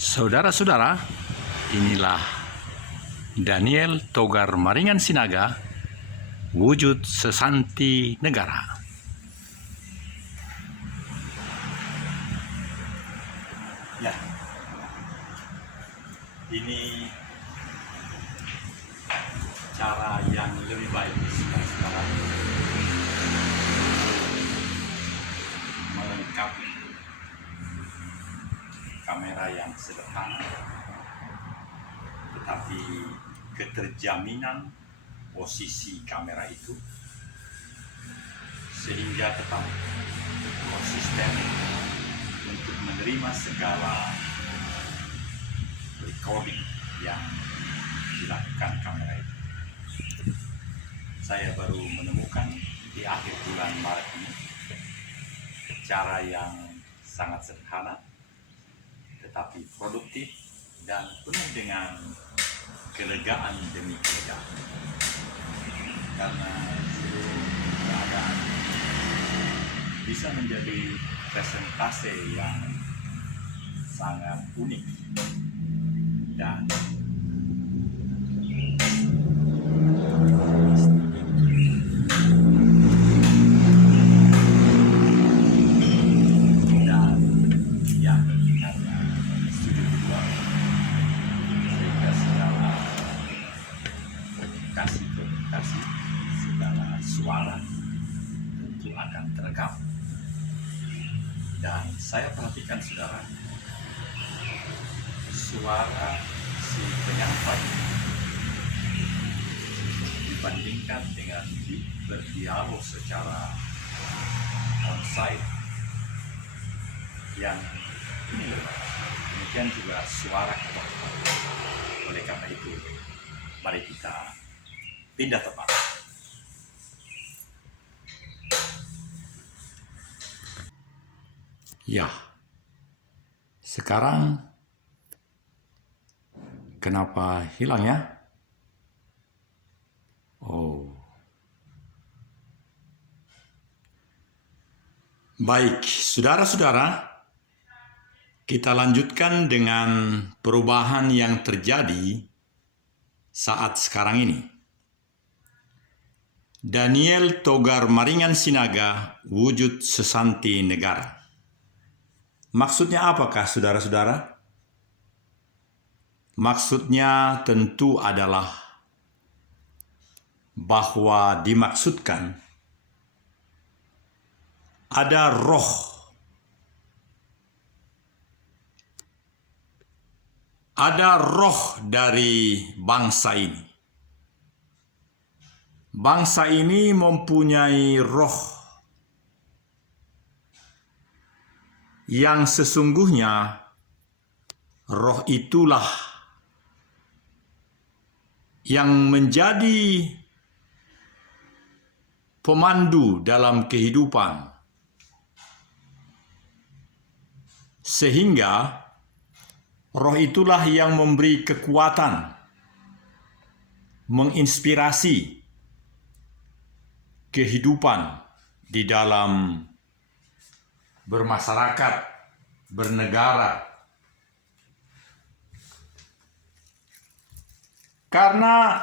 Saudara-saudara, inilah Daniel Togar Maringan Sinaga, wujud sesanti negara. Ya, ini cara yang lebih baik sekarang melengkapi kamera yang sederhana, tetapi keterjaminan posisi kamera itu sehingga tetap konsisten untuk menerima segala recording yang dilakukan kamera itu. Saya baru menemukan di akhir bulan Maret ini cara yang sangat sederhana tetapi produktif dan penuh dengan kelegaan demi kelegaan, karena seluruh keadaan bisa menjadi presentase yang sangat unik dan segala suara tentu akan terekam. Dan saya perhatikan saudara, suara si penyampai dibandingkan dengan berdialog secara onsite yang ini lebih. Demikian juga suara ketok. Oleh karena itu, mari kita pindah tempat. Ya, sekarang kenapa hilang ya? Oh, baik, saudara-saudara, kita lanjutkan dengan perubahan yang terjadi saat sekarang ini. Daniel Togar Maringan Sinaga, wujud sesanti negara. Maksudnya apakah saudara-saudara? Maksudnya tentu adalah bahwa dimaksudkan ada roh dari bangsa ini. Bangsa ini mempunyai roh yang sesungguhnya roh itulah yang menjadi pemandu dalam kehidupan, sehingga roh itulah yang memberi kekuatan, menginspirasi kehidupan di dalam bermasyarakat, bernegara. Karena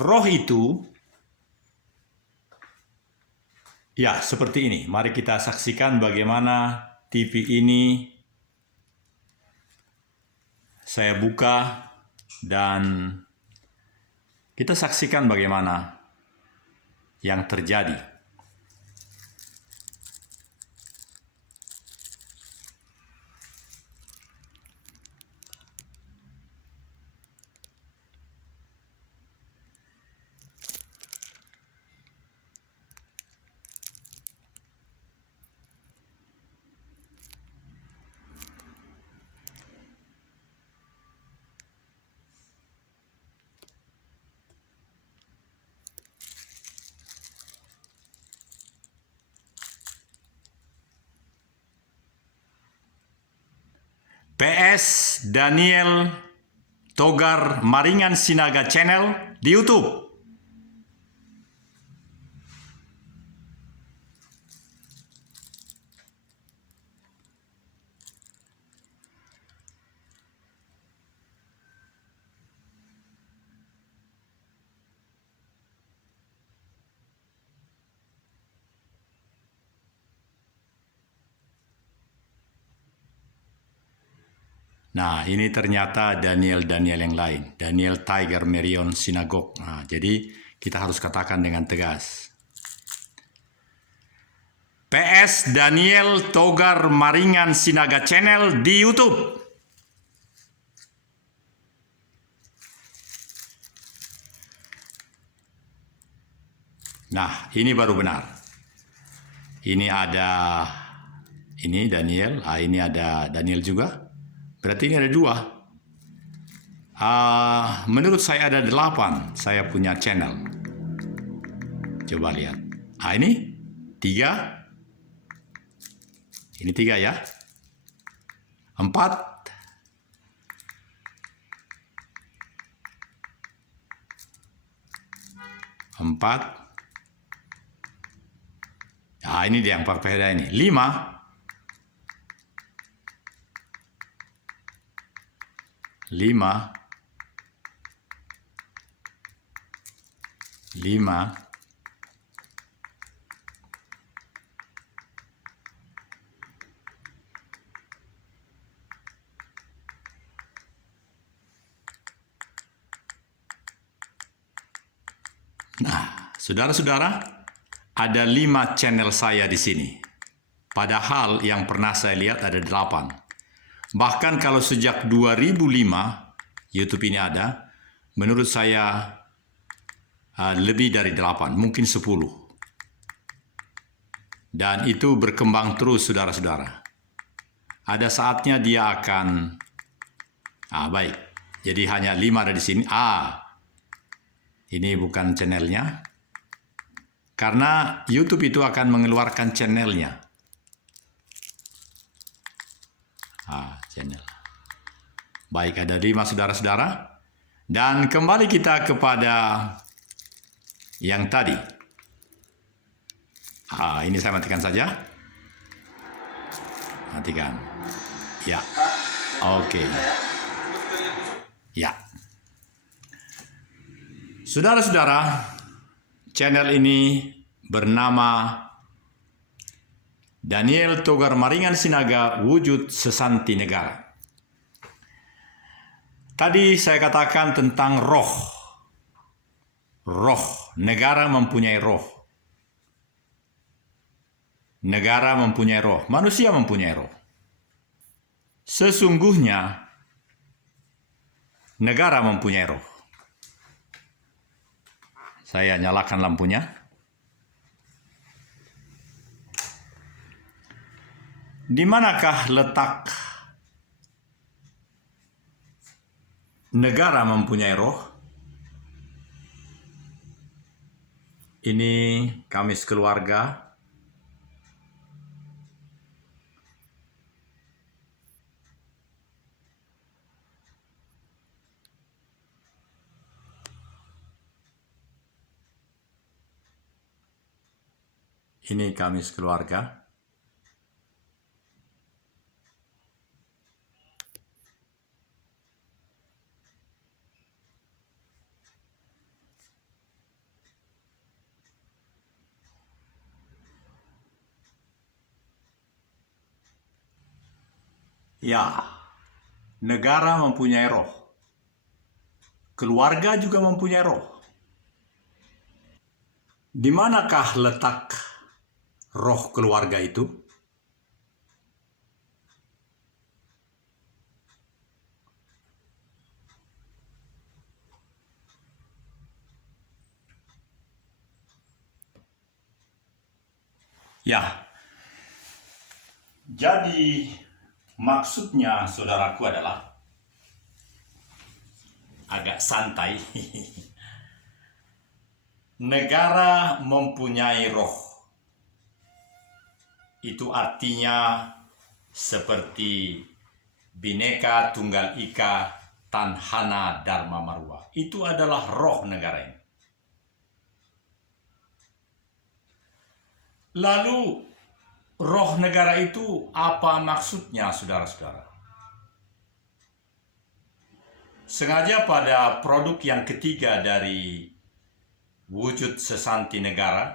roh itu, ya seperti ini. Mari kita saksikan bagaimana TV ini saya buka dan kita saksikan bagaimana yang terjadi. PS Daniel Togar Maringan Sinaga Channel di YouTube. Nah, ini ternyata Daniel yang lain. Daniel Tiger Merion Sinagog. Nah, jadi kita harus katakan dengan tegas. PS Daniel Togar Maringan Sinaga Channel di YouTube. Nah, ini baru benar. Ini ada ini Daniel, ini ada Daniel juga. Berarti ini ada 2. Menurut saya ada 8 saya punya channel. Coba lihat. Ini 3. Ini 3 ya. 4. 4. Ini dia yang berbeda ini. 5. 5. 5. Nah, saudara-saudara, ada 5 channel saya di sini. Padahal yang pernah saya lihat ada 8. Bahkan kalau sejak 2005 YouTube ini ada, menurut saya lebih dari 8, mungkin 10. Dan itu berkembang terus, saudara-saudara. Ada saatnya dia akan baik. Jadi hanya 5 ada di sini. Ini bukan channelnya. Karena YouTube itu akan mengeluarkan channelnya. Channel. Baik, ada 5 saudara-saudara. Dan kembali kita kepada yang tadi. Ini saya matikan saja. Matikan. Ya. Oke. Ya. Saudara-saudara, channel ini bernama Daniel Togar Maringan Sinaga Wujud Sesanti Negara. Tadi saya katakan tentang roh. Roh, negara mempunyai roh. Negara mempunyai roh, manusia mempunyai roh. Sesungguhnya negara mempunyai roh. Saya nyalakan lampunya. Di manakah letak negara mempunyai roh? Ini kami sekeluarga. Ini kami sekeluarga. Ya, negara mempunyai roh. Keluarga juga mempunyai roh. Di manakah letak roh keluarga itu? Ya. Jadi maksudnya saudaraku adalah agak santai. Negara mempunyai roh. Itu artinya seperti Bhinneka Tunggal Ika Tanhana Dharma Marwa. Itu adalah roh negara ini. Lalu roh negara itu apa maksudnya, saudara-saudara? Sengaja pada produk yang ketiga dari Wujud Sesanti Negara,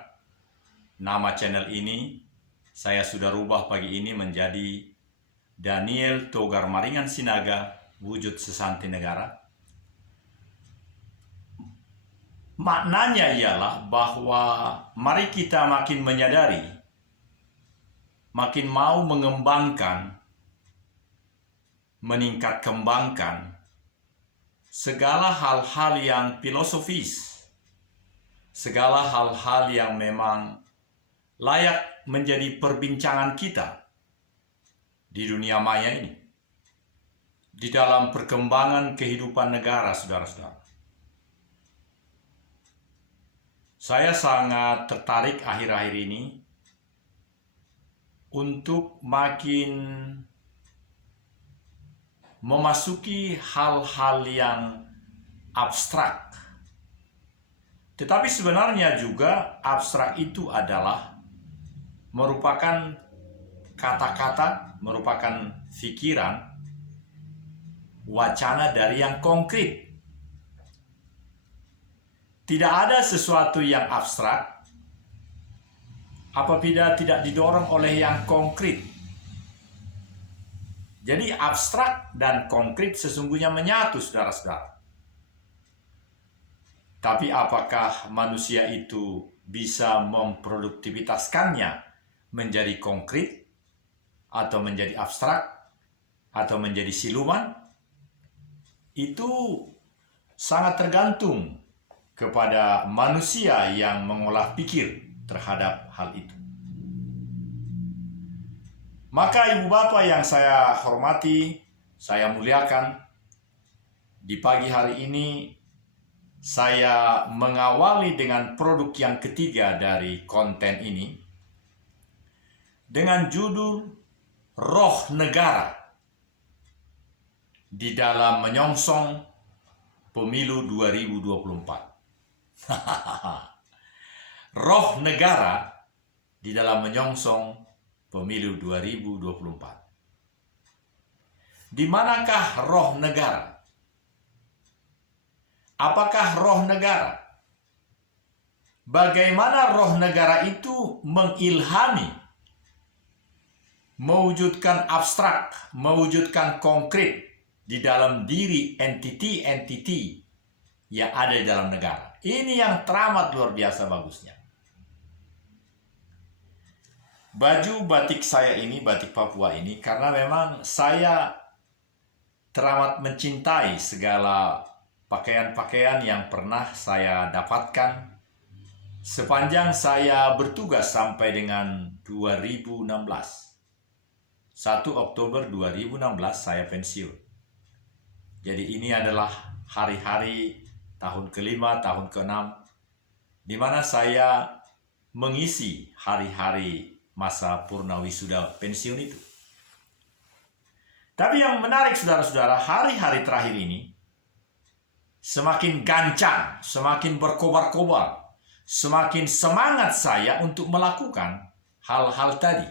nama channel ini saya sudah rubah pagi ini menjadi Daniel Togar Maringan Sinaga, Wujud Sesanti Negara. Maknanya ialah bahwa mari kita makin menyadari, makin mau mengembangkan, meningkat kembangkan segala hal-hal yang filosofis, segala hal-hal yang memang layak menjadi perbincangan kita di dunia maya ini, di dalam perkembangan kehidupan negara, saudara-saudara. Saya sangat tertarik akhir-akhir ini untuk makin memasuki hal-hal yang abstrak. Tetapi sebenarnya juga abstrak itu adalah merupakan kata-kata, merupakan pikiran, wacana dari yang konkret. Tidak ada sesuatu yang abstrak apabila tidak didorong oleh yang konkret. Jadi abstrak dan konkret sesungguhnya menyatu, saudara-saudara. Tapi apakah manusia itu bisa memproduktivitaskannya menjadi konkret, atau menjadi abstrak, atau menjadi siluman? Itu sangat tergantung kepada manusia yang mengolah pikir terhadap hal itu. Maka ibu bapak yang saya hormati, saya muliakan, di pagi hari ini saya mengawali dengan produk yang ketiga dari konten ini dengan judul Roh Negara di dalam menyongsong pemilu 2024. Roh negara di dalam menyongsong pemilu 2024. Di manakah roh negara? Apakah roh negara? Bagaimana roh negara itu mengilhami, mewujudkan abstrak, mewujudkan konkret di dalam diri entiti-entiti yang ada di dalam negara. Ini yang teramat luar biasa bagusnya. Baju batik saya ini, batik Papua ini, karena memang saya teramat mencintai segala pakaian-pakaian yang pernah saya dapatkan sepanjang saya bertugas sampai dengan 2016. 1 Oktober 2016 saya pensiun. Jadi ini adalah hari-hari tahun ke-5, tahun ke-6, di mana saya mengisi hari-hari masa purnawisuda pensiun itu. Tapi yang menarik, saudara-saudara, hari-hari terakhir ini semakin gancang, semakin berkobar-kobar, semakin semangat saya untuk melakukan hal-hal tadi.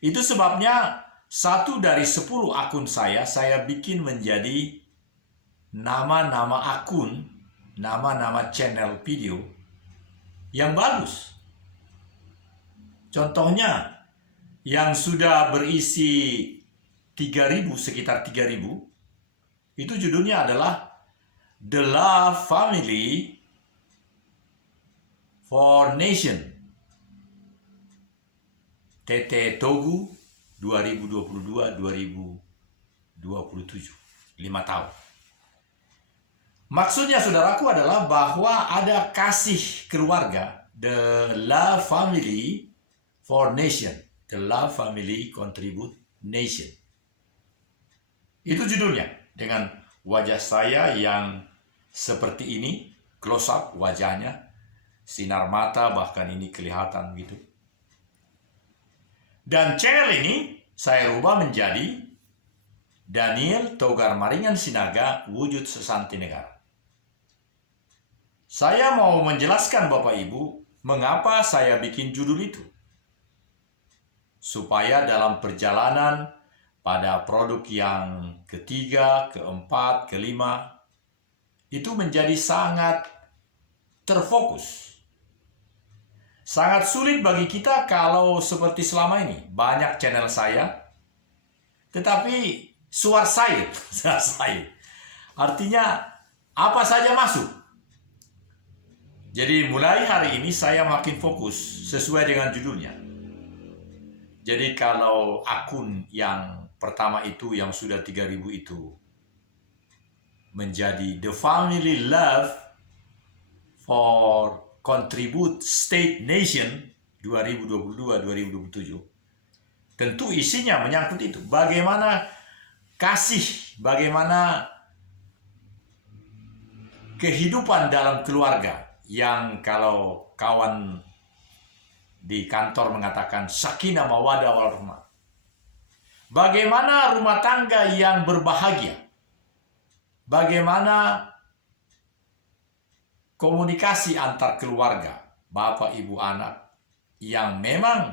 Itu sebabnya 1 dari 10 akun saya bikin menjadi nama-nama akun, nama-nama channel video yang bagus. Contohnya, yang sudah berisi 3.000, sekitar 3.000, itu judulnya adalah The Love Family for Nation. TT Togu 2022-2027, 5 tahun. Maksudnya, saudaraku, adalah bahwa ada kasih keluarga, The Love Family for Nation, The Love Family Contribute Nation. Itu judulnya, dengan wajah saya yang seperti ini, close up wajahnya, sinar mata bahkan ini kelihatan gitu. Dan channel ini saya rubah menjadi Daniel Togar Maringan Sinaga, Wujud Sesanti Negara. Saya mau menjelaskan Bapak Ibu mengapa saya bikin judul itu. Supaya dalam perjalanan pada produk yang ketiga, keempat, kelima, itu menjadi sangat terfokus. Sangat sulit bagi kita kalau seperti selama ini. Banyak channel saya, tetapi suar saya. Artinya apa saja masuk. Jadi mulai hari ini saya makin fokus sesuai dengan judulnya. Jadi kalau akun yang pertama itu yang sudah 3.000 itu menjadi The Family Love for Contribute State Nation 2022-2027, tentu isinya menyangkut itu. Bagaimana kasih, bagaimana kehidupan dalam keluarga yang kalau kawan di kantor mengatakan sakinah mawaddah warahmah. Bagaimana rumah tangga yang berbahagia. Bagaimana komunikasi antar keluarga, bapak, ibu, anak, yang memang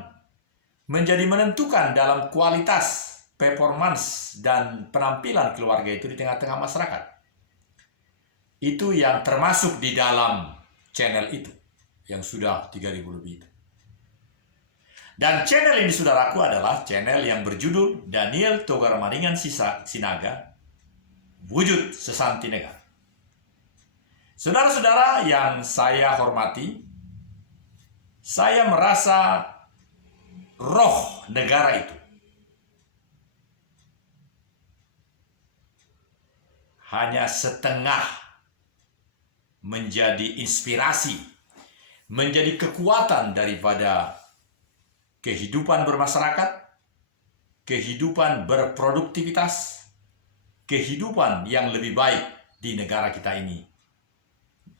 menjadi menentukan dalam kualitas, performance, dan penampilan keluarga itu di tengah-tengah masyarakat. Itu yang termasuk di dalam channel itu, yang sudah 3.000 lebih itu. Dan channel ini, saudaraku, adalah channel yang berjudul Daniel Togar Maningan Sinaga, Wujud Sesanti Negara. Saudara-saudara yang saya hormati, saya merasa roh negara itu hanya setengah menjadi inspirasi, menjadi kekuatan daripada kehidupan bermasyarakat, kehidupan berproduktivitas, kehidupan yang lebih baik di negara kita ini.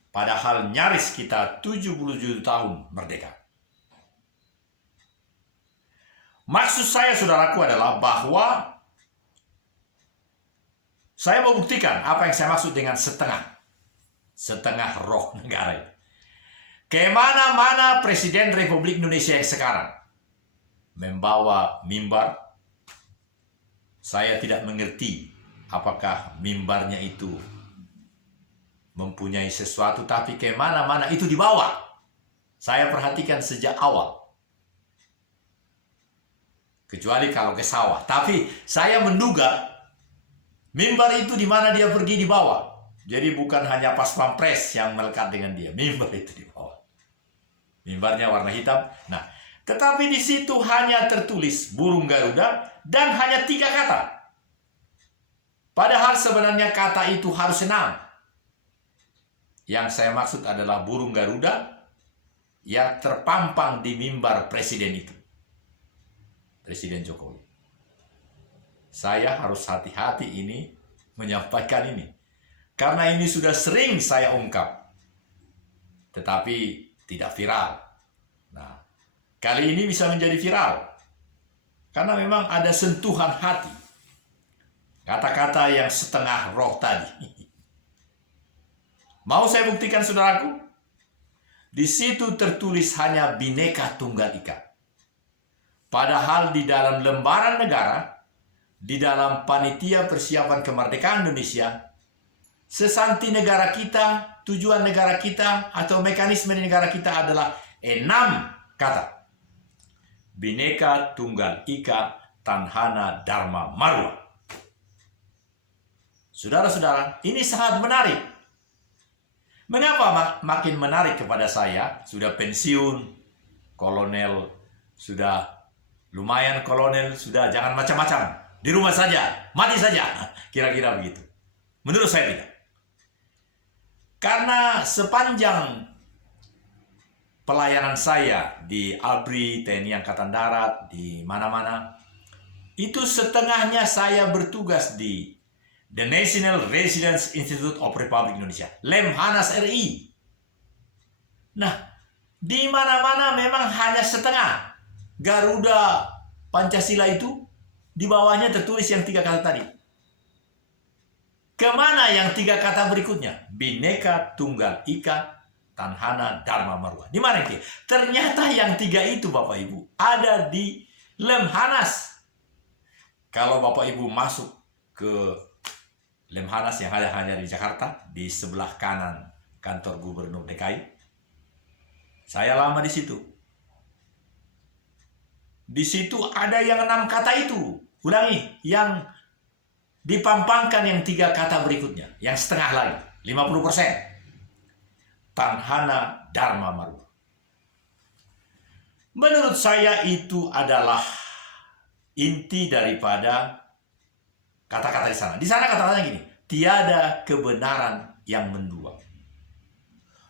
Padahal nyaris kita 77 tahun merdeka. Maksud saya, saudaraku, adalah bahwa saya mau buktikan apa yang saya maksud dengan setengah roh negara itu. Kemana-mana Presiden Republik Indonesia yang sekarang membawa mimbar, saya tidak mengerti apakah mimbarnya itu mempunyai sesuatu, tapi kemana-mana itu dibawa. Saya perhatikan sejak awal. Kecuali kalau ke sawah. Tapi saya menduga mimbar itu di mana dia pergi dibawa. Jadi bukan hanya pas pampres yang melekat dengan dia. Mimbar itu dibawa. Mimbarnya warna hitam. Nah, tetapi di situ hanya tertulis burung Garuda dan hanya 3 kata. Padahal sebenarnya kata itu harus 6. Yang saya maksud adalah burung Garuda yang terpampang di mimbar presiden itu. Presiden Jokowi. Saya harus hati-hati ini menyampaikan ini. Karena ini sudah sering saya ungkap. Tetapi tidak viral. Nah, kali ini bisa menjadi viral. Karena memang ada sentuhan hati. Kata-kata yang setengah roh tadi. Mau saya buktikan, saudaraku? Di situ tertulis hanya Bhinneka Tunggal Ika. Padahal di dalam lembaran negara, di dalam panitia persiapan kemerdekaan Indonesia, sesanti negara kita, tujuan negara kita, atau mekanisme di negara kita adalah 6 kata. Bhinneka Tunggal Ika, Tanhana Dharma Marwa. Saudara-saudara, ini sangat menarik. Mengapa makin menarik kepada saya? Sudah pensiun, kolonel, sudah lumayan kolonel, sudah jangan macam-macam. Di rumah saja, mati saja. Kira-kira begitu. Menurut saya tidak. Karena sepanjang pelayanan saya di ABRI, TNI Angkatan Darat, di mana-mana, itu setengahnya saya bertugas di The National Residence Institute of Republic Indonesia, Lemhanas RI. Nah, di mana-mana memang hanya setengah. Garuda Pancasila itu di bawahnya tertulis yang 3 kata tadi. Kemana yang 3 kata berikutnya? Bhinneka Tunggal Ika, Tanhana Dharma Marwa. Di mana itu? Ternyata yang 3 itu, Bapak Ibu, ada di Lemhanas. Kalau Bapak Ibu masuk ke Lemhanas yang ada hanya di Jakarta, di sebelah kanan kantor Gubernur DKI. Saya lama di situ. Di situ ada yang 6 kata itu. Ulangi, yang dipampangkan yang 3 kata berikutnya, yang setengah lagi, 50%. Tanhana Dharma Maruah. Menurut saya itu adalah inti daripada kata-kata di sana. Di sana kata-katanya gini, tiada kebenaran yang mendua.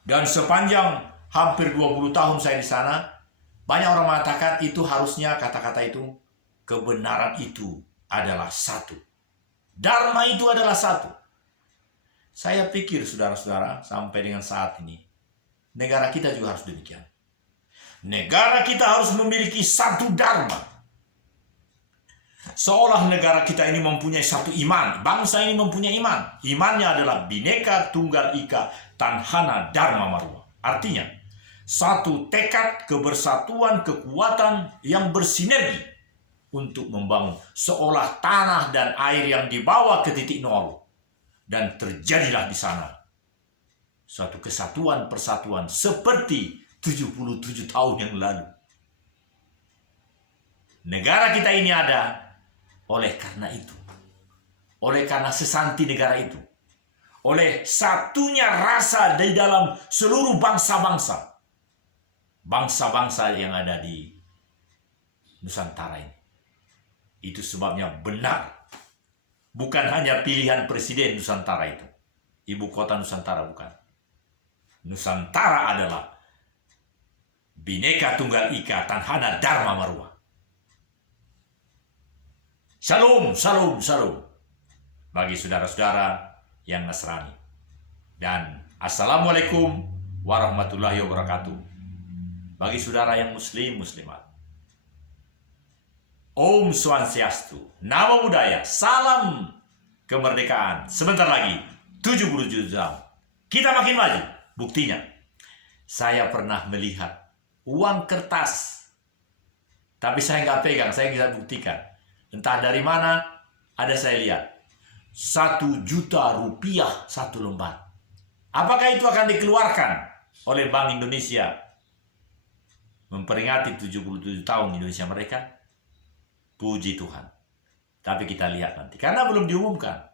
Dan sepanjang hampir 20 tahun saya di sana, banyak orang mengatakan itu harusnya kata-kata itu, kebenaran itu adalah satu. Dharma itu adalah satu. Saya pikir saudara-saudara, sampai dengan saat ini, negara kita juga harus demikian. Negara kita harus memiliki satu dharma. Seolah negara kita ini mempunyai satu iman. Bangsa ini mempunyai iman. Imannya adalah Bhinneka Tunggal Ika Tanhana Dharma Maruah. Artinya, satu tekad kebersatuan kekuatan yang bersinergi untuk membangun seolah tanah dan air yang dibawa ke titik nol. Dan terjadilah di sana suatu kesatuan persatuan seperti 77 tahun yang lalu. Negara kita ini ada oleh karena itu. Oleh karena sesanti negara itu. Oleh satunya rasa di dalam seluruh bangsa-bangsa. Bangsa-bangsa yang ada di Nusantara ini. Itu sebabnya benar. Bukan hanya pilihan presiden Nusantara itu. Ibu kota Nusantara bukan. Nusantara adalah Bhinneka Tunggal Ika Tanhana Dharma Maruah. Shalom, shalom, shalom. Bagi saudara-saudara yang Nasrani. Dan Assalamualaikum warahmatullahi wabarakatuh. Bagi saudara yang Muslim, Muslimat. Om Swastiastu, Namo Buddhaya, salam kemerdekaan. Sebentar lagi, 77 jam. Kita makin maju. Buktinya, saya pernah melihat uang kertas. Tapi saya nggak pegang, saya bisa buktikan. Entah dari mana, ada saya lihat. 1 juta rupiah 1 lembar. Apakah itu akan dikeluarkan oleh Bank Indonesia memperingati 77 tahun Indonesia mereka? Puji Tuhan. Tapi kita lihat nanti. Karena belum diumumkan.